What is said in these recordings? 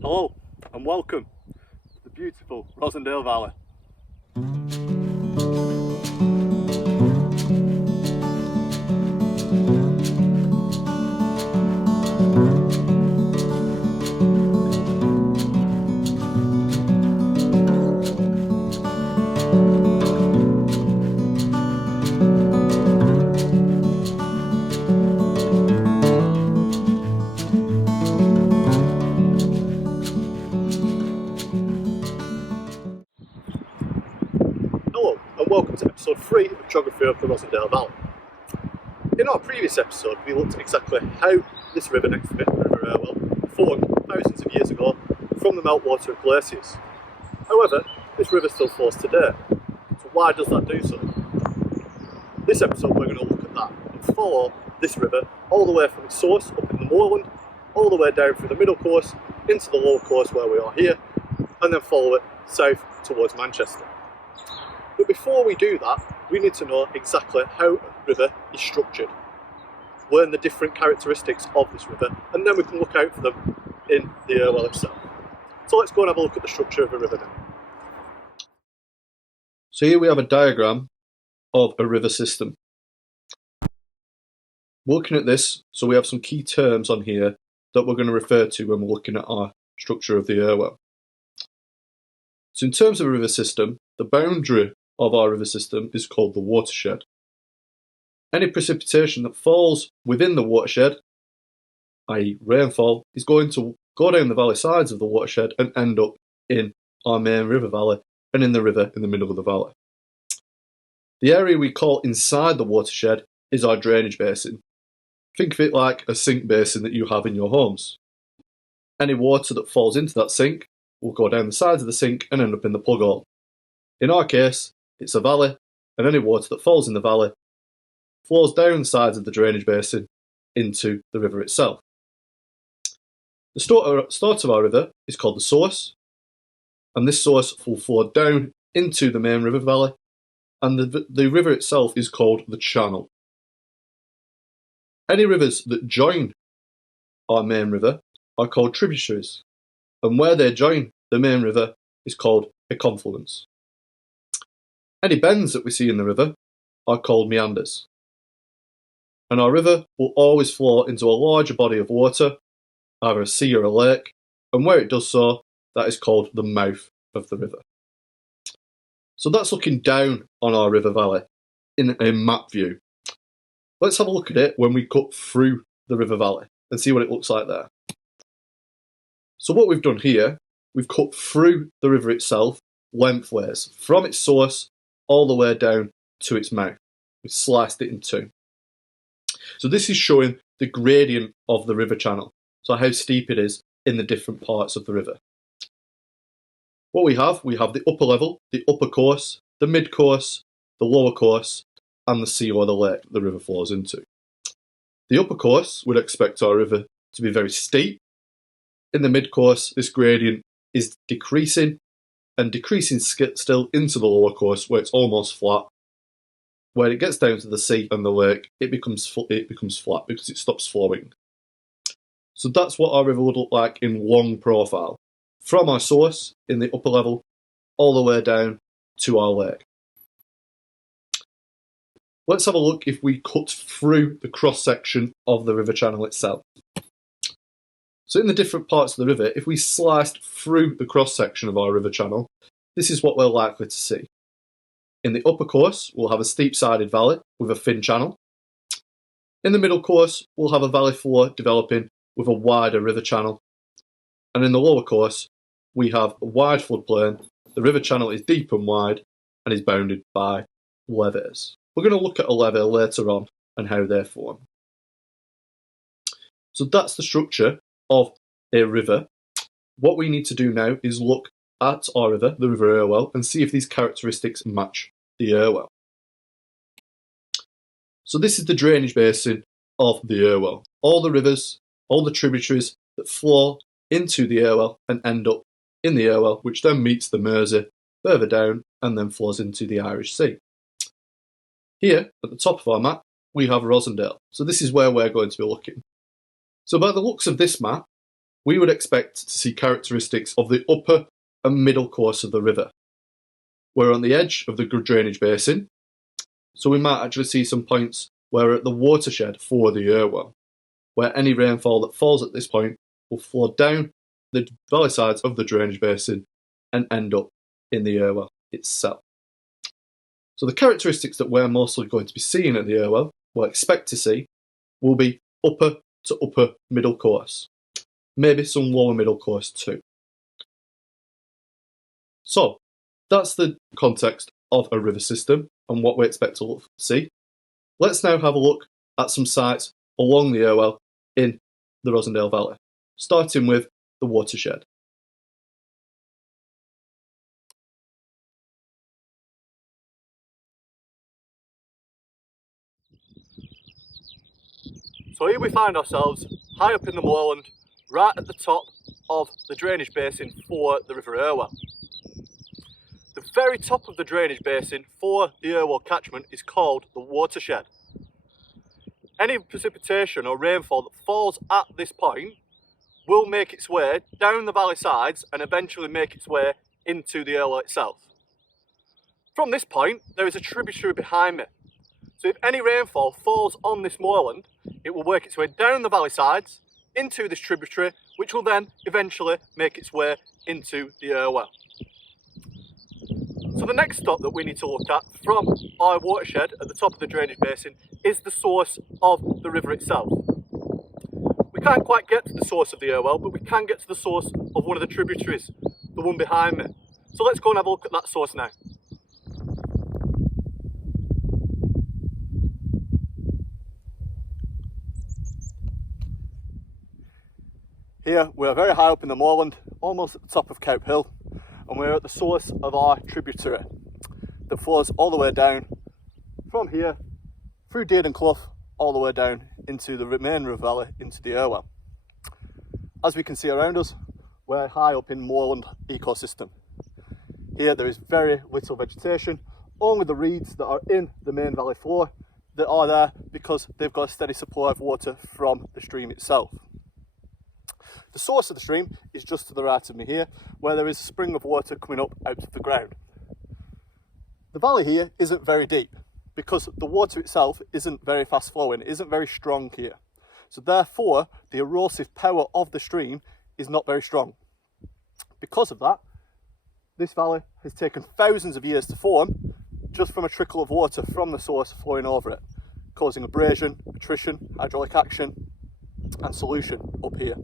Hello and welcome to the beautiful Rossendale Valley. Hello and welcome to episode 3 of Geography of the Rossendale Valley. In our previous episode we looked at exactly how this river next to me, the River Irwell, formed thousands of years ago from the meltwater of glaciers. However, this river still flows today. So why does that do so? This episode we're going to look at that and follow this river all the way from its source up in the moorland, all the way down through the middle course into the lower course where we are here, and then follow it south towards Manchester. But before we do that, we need to know exactly how a river is structured, learn the different characteristics of this river, and then we can look out for them in the Irwell itself. So let's go and have a look at the structure of a river now. So here we have a diagram of a river system. Looking at this, so we have some key terms on here that we're going to refer to when we're looking at our structure of the Irwell. So in terms of a river system, the boundary of our river system is called the watershed. Any precipitation that falls within the watershed, i.e. rainfall, is going to go down the valley sides of the watershed and end up in our main river valley and in the river in the middle of the valley. The area we call inside the watershed is our drainage basin. Think of it like a sink basin that you have in your homes. Any water that falls into that sink will go down the sides of the sink and end up in the plug hole. In our case, it's a valley, and any water that falls in the valley flows down the sides of the drainage basin into the river itself. The start of our river is called the source, and this source will flow down into the main river valley, and the river itself is called the channel. Any rivers that join our main river are called tributaries, and where they join the main river is called a confluence. Any bends that we see in the river are called meanders. And our river will always flow into a larger body of water, either a sea or a lake, and where it does so, that is called the mouth of the river. So that's looking down on our river valley in a map view. Let's have a look at it when we cut through the river valley and see what it looks like there. So what we've done here, we've cut through the river itself lengthways, from its source all the way down to its mouth. We've sliced it in two. So this is showing the gradient of the river channel, so how steep it is in the different parts of the river. What we have the upper level, the upper course, the mid course, the lower course, and the sea or the lake the river flows into. The upper course would expect our river to be very steep. In the mid course, this gradient is decreasing, and decreasing still into the lower course where it's almost flat. When it gets down to the sea and the lake, it becomes flat because it stops flowing. So that's what our river would look like in long profile, from our source in the upper level all the way down to our lake. Let's have a look if we cut through the cross section of the river channel itself. So in the different parts of the river, if we sliced through the cross section of our river channel, this is what we're likely to see. In the upper course, we'll have a steep-sided valley with a thin channel. In the middle course, we'll have a valley floor developing with a wider river channel. And in the lower course, we have a wide floodplain. The river channel is deep and wide and is bounded by levees. We're going to look at a levee later on and how they form. So that's the structure of a river. What we need to do now is look at our river, the River Irwell, and see if these characteristics match the Irwell. So this is the drainage basin of the Irwell. All the rivers, all the tributaries that flow into the Irwell and end up in the Irwell, which then meets the Mersey further down and then flows into the Irish Sea. Here, at the top of our map, we have Rossendale. So this is where we're going to be looking. So by the looks of this map, we would expect to see characteristics of the upper and middle course of the river. We're on the edge of the drainage basin, so we might actually see some points where we're at the watershed for the Irwell, where any rainfall that falls at this point will flow down the valley sides of the drainage basin and end up in the Irwell itself. So the characteristics that we're mostly going to be seeing at the Irwell, we'll expect to see, will be upper to upper middle course, maybe some lower middle course too. So that's the context of a river system and what we expect to see. Let's now have a look at some sites along the Irwell in the Rossendale Valley, starting with the Watershed. So here we find ourselves high up in the moorland, right at the top of the drainage basin for the River Irwell. The very top of the drainage basin for the Irwell catchment is called the Watershed. Any precipitation or rainfall that falls at this point will make its way down the valley sides and eventually make its way into the Irwell itself. From this point, there is a tributary behind me. So if any rainfall falls on this moorland, it will work its way down the valley sides into this tributary, which will then eventually make its way into the Irwell. So the next stop that we need to look at from our watershed at the top of the drainage basin is the source of the river itself. We can't quite get to the source of the Irwell, but we can get to the source of one of the tributaries, the one behind me. So let's go and have a look at that source now. Here we are very high up in the moorland, almost at the top of Cope Hill, and we're at the source of our tributary that flows all the way down from here through Dearden Clough all the way down into the main river valley into the Irwell. As we can see around us, we're high up in moorland ecosystem. Here there is very little vegetation, only the reeds that are in the main valley floor that are there because they've got a steady supply of water from the stream itself. The source of the stream is just to the right of me here, where there is a spring of water coming up out of the ground. The valley here isn't very deep because the water itself isn't very fast flowing, it isn't very strong here. So therefore, the erosive power of the stream is not very strong. Because of that, this valley has taken thousands of years to form just from a trickle of water from the source flowing over it, causing abrasion, attrition, hydraulic action and solution up here.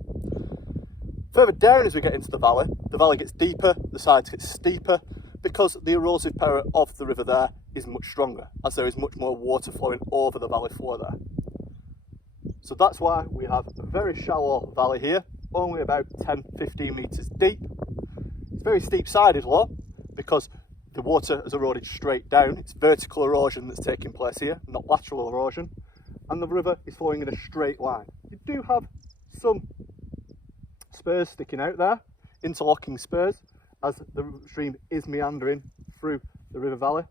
Further down as we get into the valley gets deeper, the sides get steeper because the erosive power of the river there is much stronger as there is much more water flowing over the valley floor there. So that's why we have a very shallow valley here, only about 10-15 metres deep. It's very steep side as well because the water has eroded straight down. It's vertical erosion that's taking place here, not lateral erosion, and the river is flowing in a straight line. You do have some spurs sticking out there, interlocking spurs, as the stream is meandering through the river valley.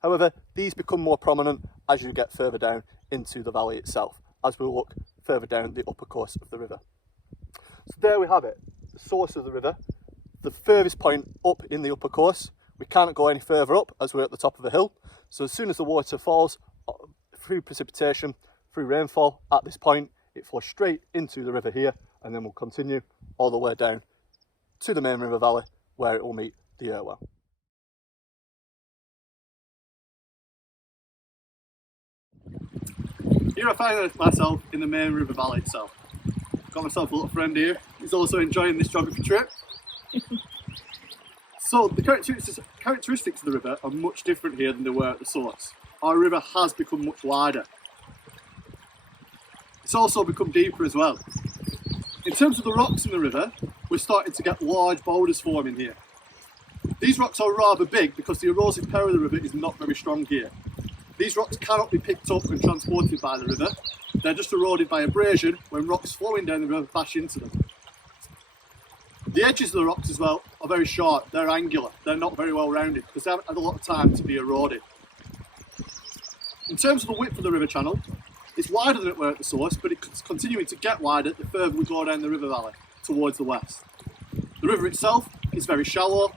However, these become more prominent as you get further down into the valley itself, as we'll look further down the upper course of the river. So there we have it, the source of the river, the furthest point up in the upper course. We can't go any further up as we're at the top of the hill. So as soon as the water falls through precipitation, through rainfall at this point, it flows straight into the river here, and then we'll continue all the way down to the main river valley where it will meet the Irwell. Here I find myself in the main river valley itself. Got myself a little friend here who's also enjoying this geography trip. So the characteristics of the river are much different here than they were at the source. Our river has become much wider. It's also become deeper as well. In terms of the rocks in the river, we're starting to get large boulders forming here. These rocks are rather big because the erosive power of the river is not very strong here. These rocks cannot be picked up and transported by the river. They're just eroded by abrasion when rocks flowing down the river bash into them. The edges of the rocks as well are very short, they're angular, they're not very well rounded because they haven't had a lot of time to be eroded. In terms of the width of the river channel, it's wider than it were at the source, but it's continuing to get wider the further we go down the river valley. towards the west. The river itself is very shallow,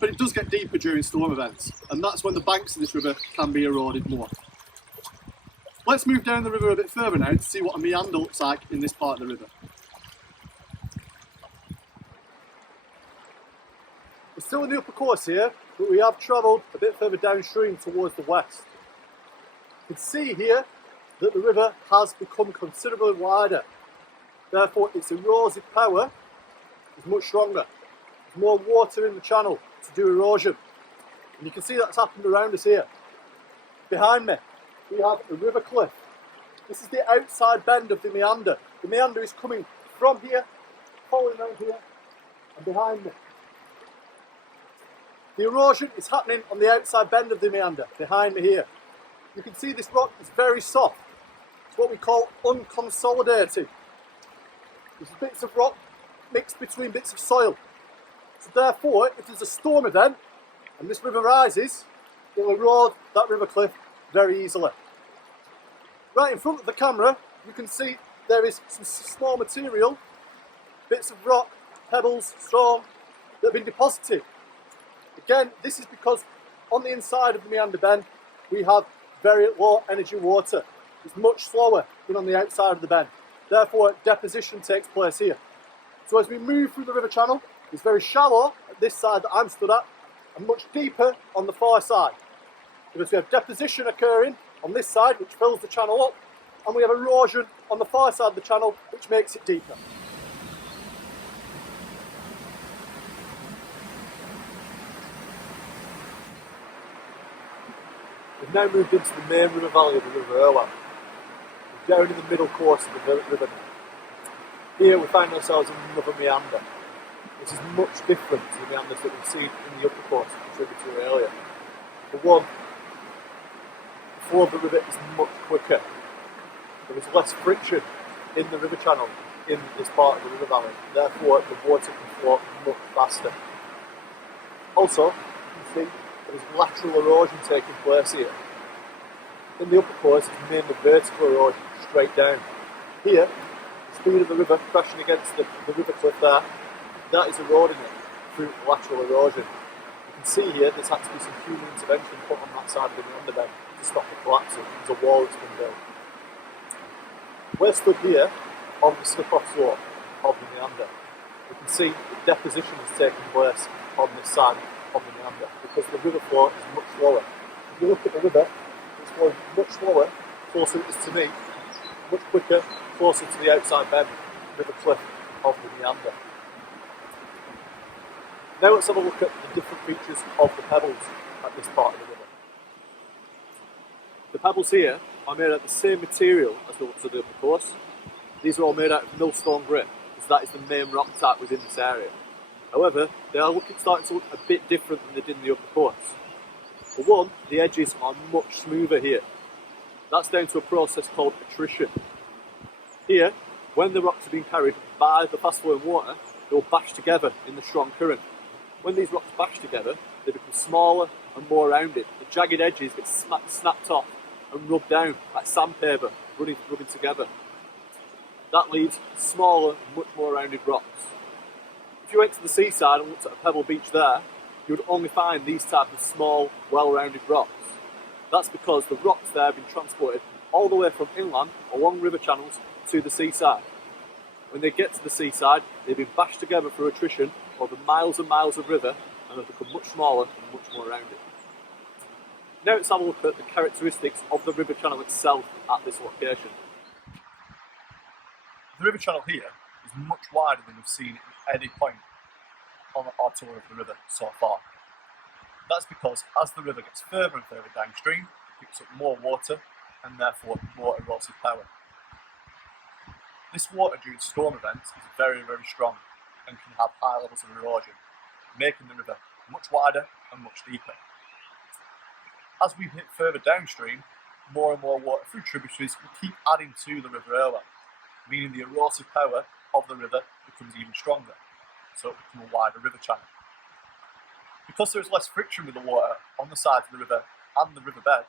but it does get deeper during storm events, and that's when the banks of this river can be eroded more. Let's move down the river a bit further now to see what a meander looks like in this part of the river. We're still in the upper course here, but we have travelled a bit further downstream towards the west. You can see here that the river has become considerably wider. Therefore, its erosive power is much stronger. There's more water in the channel to do erosion. And you can see that's happened around us here. Behind me, we have a river cliff. This is the outside bend of the meander. The meander is coming from here, following around here, and behind me. The erosion is happening on the outside bend of the meander, behind me here. You can see this rock is very soft. It's what we call unconsolidated. There's bits of rock mixed between bits of soil. So therefore, if there's a storm event and this river rises, it will erode that river cliff very easily. Right in front of the camera, you can see there is some small material, bits of rock, pebbles, stone, that have been deposited. Again, this is because on the inside of the meander bend, we have very low energy water. It's much slower than on the outside of the bend. Therefore, deposition takes place here. So as we move through the river channel, it's very shallow at this side that I'm stood at, and much deeper on the far side. Because we have deposition occurring on this side, which fills the channel up, and we have erosion on the far side of the channel, which makes it deeper. We've now moved into the main river valley of the River Irwell. We're down in the middle course of the river now. Here we find ourselves in another meander. This is much different to the meanders that we've seen in the upper course of the tributary earlier. For one, the flow of the river is much quicker. There is less friction in the river channel in this part of the river valley. Therefore, the water can flow much faster. Also, you can see there is lateral erosion taking place here. In the upper course, it's mainly vertical erosion, straight down. Here, the speed of the river crashing against the river cliff there, that is eroding it through lateral erosion. You can see here there's had to be some human intervention put on that side of the meander bed to stop it collapsing. There's a wall that's been built. We're stood here on the slip-off slope of the meander. You can see the deposition is taking place on this side of the meander because the river flow is much slower. If you look at the river, it's flowing much slower, closer it is to me, much quicker, closer to the outside bend, river cliff of the meander. Now let's have a look at the different features of the pebbles at this part of the river. The pebbles here are made out of the same material as the ones of the upper course. These are all made out of millstone grit, because that is the main rock type within this area. However, they are starting to look a bit different than they did in the upper course. For one, the edges are much smoother here. That's down to a process called attrition. Here, when the rocks are being carried by the fast flowing water, they'll bash together in the strong current. When these rocks bash together, they become smaller and more rounded. The jagged edges get snapped off and rubbed down like sandpaper, rubbing together. That leaves smaller, much more rounded rocks. If you went to the seaside and looked at a pebble beach there, you would only find these type of small, well-rounded rocks. That's because the rocks there have been transported all the way from inland, along river channels, to the seaside. When they get to the seaside, they've been bashed together through attrition over miles and miles of river and have become much smaller and much more rounded. Now let's have a look at the characteristics of the river channel itself at this location. The river channel here is much wider than we've seen at any point on our tour of the river so far. That's because as the river gets further and further downstream, it picks up more water and therefore more erosive power. This water during storm events is very, very strong and can have high levels of erosion, making the river much wider and much deeper. As we hit further downstream, more and more water through tributaries will keep adding to the River Irwell, meaning the erosive power of the river becomes even stronger, so it becomes a wider river channel. Because there is less friction with the water on the sides of the river and the riverbed,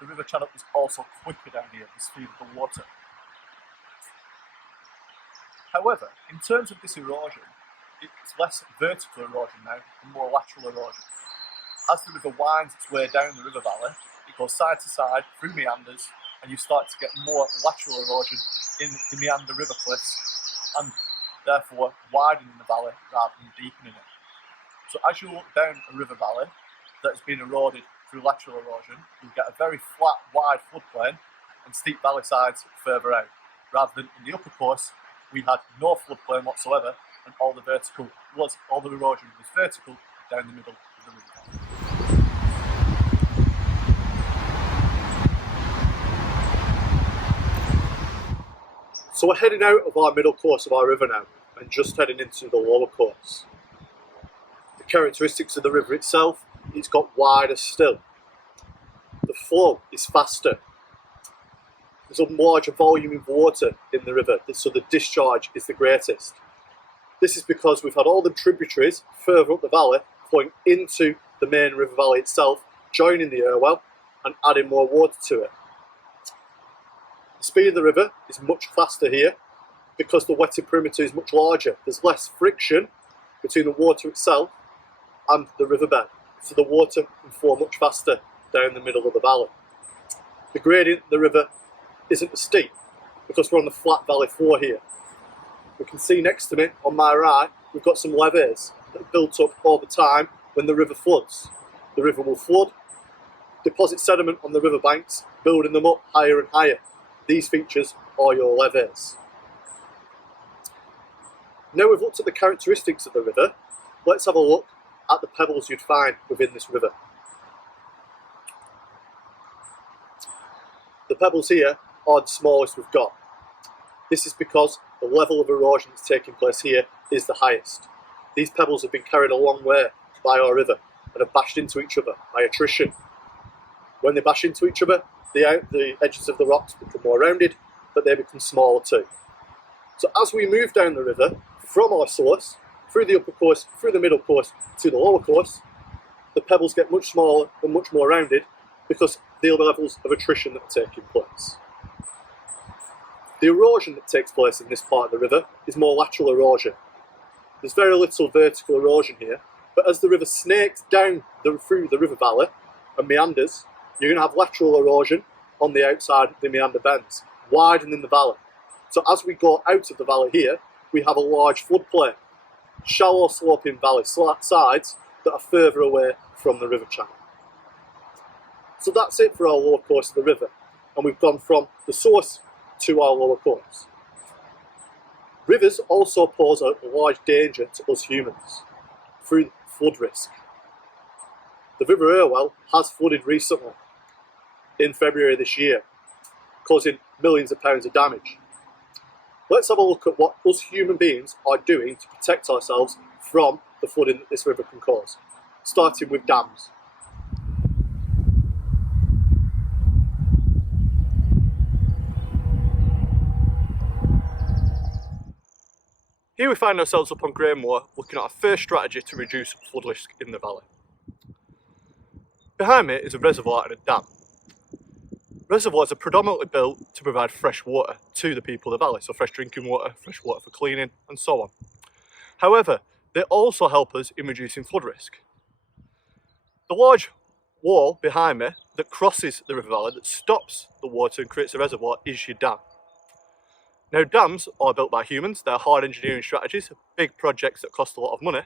the river channel is also quicker down here at the speed of the water. However, in terms of this erosion, it's less vertical erosion now and more lateral erosion. As the river winds its way down the river valley, it goes side to side through meanders, and you start to get more lateral erosion in the meander river cliffs, and therefore widening the valley rather than deepening it. So as you look down a river valley that has been eroded through lateral erosion, you get a very flat, wide floodplain and steep valley sides further out, rather than in the upper course we had no floodplain whatsoever, and all the erosion was vertical down the middle of the river valley. So we're heading out of our middle course of our river now and just heading into the lower course. The characteristics of the river itself, it's got wider still. The flow is faster. There's a larger volume of water in the river, so the discharge is the greatest. This is because we've had all the tributaries further up the valley flowing into the main river valley itself, joining the Irwell and adding more water to it. The speed of the river is much faster here because the wetted perimeter is much larger. There's less friction between the water itself and the riverbed, so the water can flow much faster down the middle of the valley. The gradient of the river isn't as steep because we're on the flat valley floor here. We can see next to me on my right we've got some levees that are built up over time when the river floods. The river will flood, deposit sediment on the river banks, building them up higher and higher. These features are your levees. Now we've looked at the characteristics of the river, let's have a look at the pebbles you'd find within this river. The pebbles here are the smallest we've got. This is because the level of erosion that's taking place here is the highest. These pebbles have been carried a long way by our river and have bashed into each other by attrition. When they bash into each other, the edges of the rocks become more rounded, but they become smaller too. So as we move down the river from our source, through the upper course, through the middle course to the lower course, the pebbles get much smaller and much more rounded because the levels of attrition that are taking place. The erosion that takes place in this part of the river is more lateral erosion. There's very little vertical erosion here, but as the river snakes down through the river valley and meanders, you're going to have lateral erosion on the outside of the meander bends, widening the valley. So as we go out of the valley here, we have a large floodplain, shallow sloping valley sides that are further away from the river channel. So that's it for our lower course of the river, and we've gone from the source to our lower course. Rivers also pose a large danger to us humans through flood risk. The River Irwell has flooded recently in February this year, causing millions of pounds of damage. Let's have a look at what us human beings are doing to protect ourselves from the flooding that this river can cause, starting with dams. Here we find ourselves up on Grainmoor looking at our first strategy to reduce flood risk in the valley. Behind me is a reservoir and a dam. Reservoirs are predominantly built to provide fresh water to the people of the valley, so fresh drinking water, fresh water for cleaning and so on. However, they also help us in reducing flood risk. The large wall behind me that crosses the river valley that stops the water and creates a reservoir is your dam. Now dams are built by humans, they're hard engineering strategies, big projects that cost a lot of money,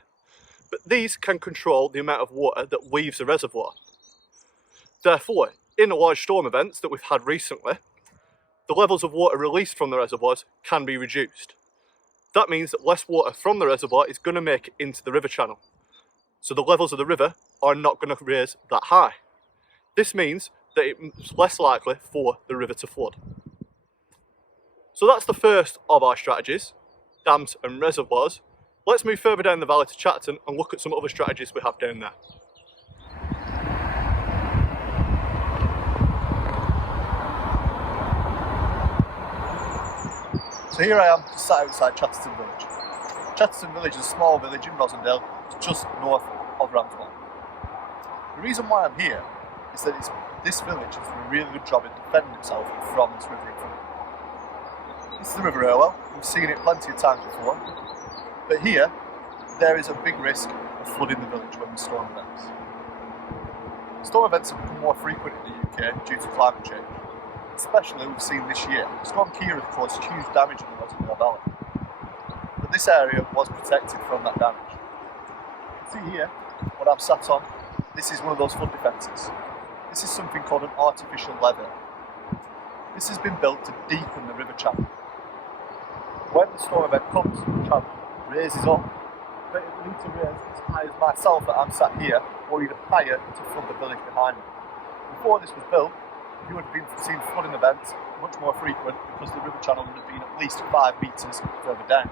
but these can control the amount of water that leaves the reservoir. Therefore, in the large storm events that we've had recently, the levels of water released from the reservoirs can be reduced. That means that less water from the reservoir is going to make it into the river channel. So the levels of the river are not going to raise that high. This means that it's less likely for the river to flood. So that's the first of our strategies, dams and reservoirs. Let's move further down the valley to Judson and look at some other strategies we have down there. So here I am, just sat outside Judson village. Judson village is a small village in Rossendale, just north of Irwell. The reason why I'm here is that this village has done a really good job in defending itself from this river in front of it. This is the River Irwell. We've seen it plenty of times before. But here, there is a big risk of flooding the village when we storm events. Storm events have become more frequent in the UK due to climate change. Especially we've seen this year. Storm Kira has caused huge damage in the Rossendale Valley. But this area was protected from that damage. See here, what I'm sat on, this is one of those flood defences. This is something called an artificial levee. This has been built to deepen the river channel. When the storm event comes, the channel raises up, but it will need to raise as high as myself that I'm sat here, or even higher to flood the village behind me. Before this was built, you would have been seeing flooding events much more frequent because the river channel would have been at least 5 metres further down.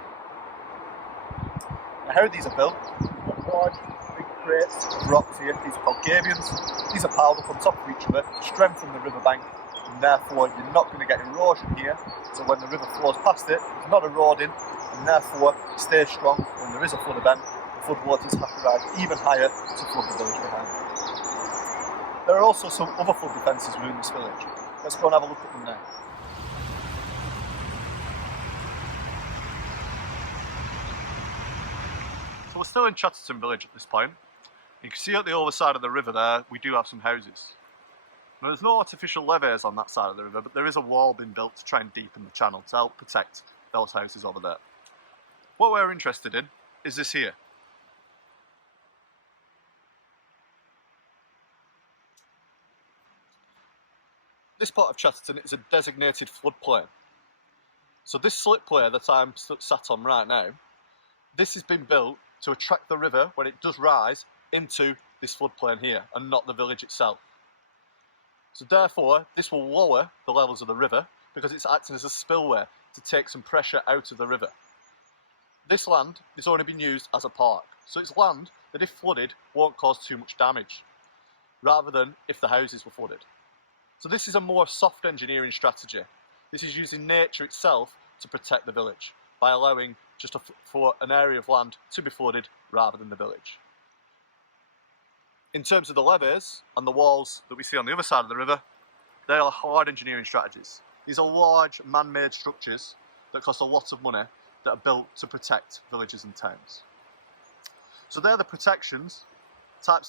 Now how these are built, you've got large, big crates of rocks here. These are called gabions. These are piled up on top of each other to strengthen the river bank, and therefore you're not going to get erosion here. So when the river flows past it, it's not eroding, and therefore it stays strong. When there is a flood event, the floodwaters have to rise even higher to flood the village behind it. There are also some other flood defences within this village. Let's go and have a look at them now. So we're still in Judson village at this point. You can see at the other side of the river there, we do have some houses. Now there's no artificial levees on that side of the river, but there is a wall being built to try and deepen the channel to help protect those houses over there. What we're interested in is this here. This part of Judson is a designated floodplain. So this slip play that I'm sat on right now, this has been built to attract the river when it does rise into this floodplain here and not the village itself. So therefore, this will lower the levels of the river because it's acting as a spillway to take some pressure out of the river. This land is only been used as a park, so it's land that if flooded won't cause too much damage, rather than if the houses were flooded. So this is a more soft engineering strategy. This is using nature itself to protect the village by allowing just for an area of land to be flooded rather than the village. In terms of the levees and the walls that we see on the other side of the river, they are hard engineering strategies. These are large man-made structures that cost a lot of money that are built to protect villages and towns. So they're the protections,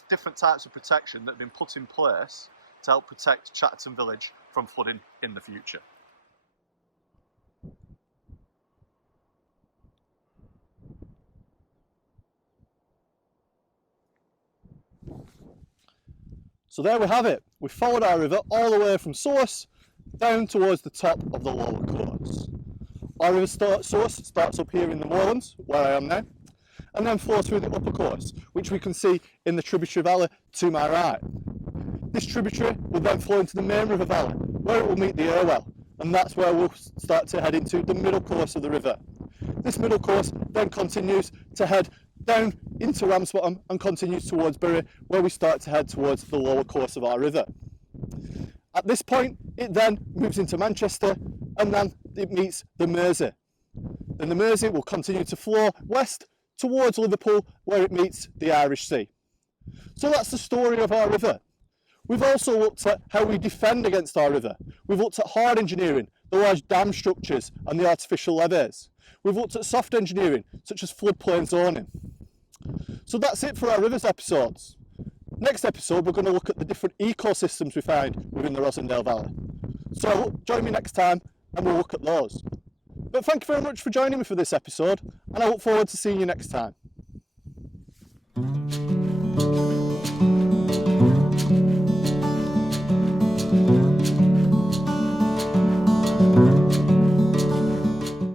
different types of protection that have been put in place to help protect Judson village from flooding in the future. So there we have it. We followed our river all the way from source down towards the top of the lower course. Our river source starts up here in the moorlands, where I am now, and then flows through the upper course, which we can see in the tributary valley to my right. This tributary will then flow into the main river valley, where it will meet the Irwell, and that's where we'll start to head into the middle course of the river. This middle course then continues to head down into Ramsbottom and continues towards Bury, where we start to head towards the lower course of our river. At this point, it then moves into Manchester and then it meets the Mersey. Then the Mersey will continue to flow west towards Liverpool, where it meets the Irish Sea. So that's the story of our river. We've also looked at how we defend against our river. We've looked at hard engineering, the large dam structures and the artificial levees. We've looked at soft engineering, such as floodplain zoning. So that's it for our rivers episodes. Next episode, we're going to look at the different ecosystems we find within the Rossendale Valley. So join me next time and we'll look at those. But thank you very much for joining me for this episode, and I look forward to seeing you next time.